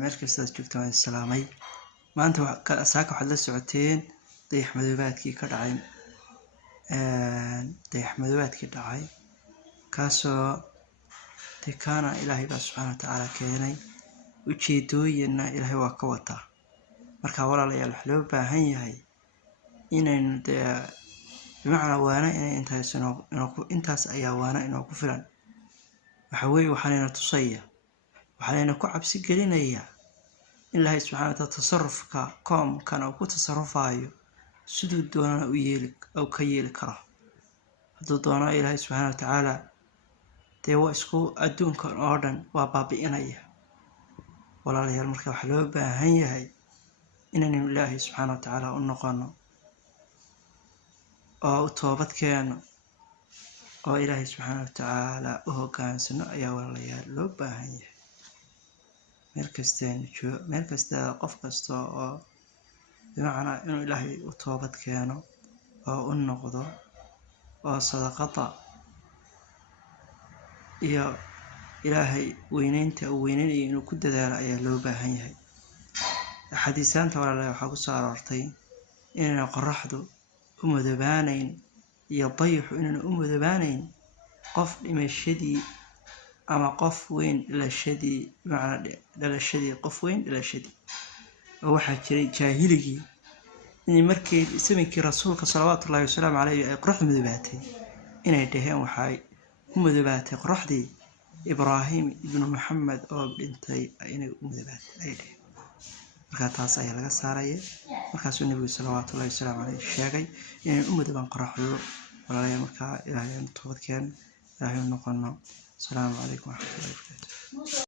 meel kasta aad joogtaan waan salaamay. maanta saaka waxaad la socoteen dayax madoobaadkii ka dhacay kaasoo tikaana ilaahay baa subxaana watacaala keenay, ujeedooyinna ilaahay waa ka wataa. marka walaalayaal waxa loo baahan yahay inaynu bimacnaa waana inay intaas ayaa waana inoogu filan. waxa weeye waxaanayna tusaya, waxaanayna ku cabsi gelinaya in ilaahay subxaana watacaala tasarrufka koomkan uu ku tasarrufayo siduu doonana u ka yeeli karo. hadduu doono ilaahay subxaana watacaala dee waa isku adduunkan oo dhan waa baabi'inaya. walaalayaal marka waxaa loo baahan yahay inaynu ilaahay subxaana watacaala u noqono oo u toobad keeno oo ilaahay subxaana watacaala u hoggaansano ayaa walaalayaal loo baahan yahay. meel kasta qof kasta oo bimacnaa inuu ilaahay u toobad keeno oo u noqdo oo sadaqada iyo ilaahay weynaynta uu weynaynayo inuu ku dadaalo ayaa loo baahan yahay. xadiisaanta walaalayaal waxaa ku soo aroortay inayna qorraxdu u madoobaanayn iyo dayaxu inayna u madoobaanayn qof dhimashadii ama qof weyn dhalashadii, bimacnaa dhalashadii qof weyn dhalashadii. oo waxaa jiray jaahiligii inay markii saminkii rasuulka salawaatullaahi wasalaamu calayhi ay qorraxdu madoobaatay inay dhaheen waxay u madoobaatay qorraxdii ibraahim ibnu maxamed oo dhintay inay u madoobaatay ay dhaheen. markaa taas ayaa laga saaraya. markaasuu nebigu salawaatullaahi wasalaamu calayhi sheegay inay u madoobaan qorraxdu. walaalayaal markaa ilaahay aan toobad keeno, ilaahay u noqono. asalaamu calaykum waraxmatullaahi wabarakaatuh.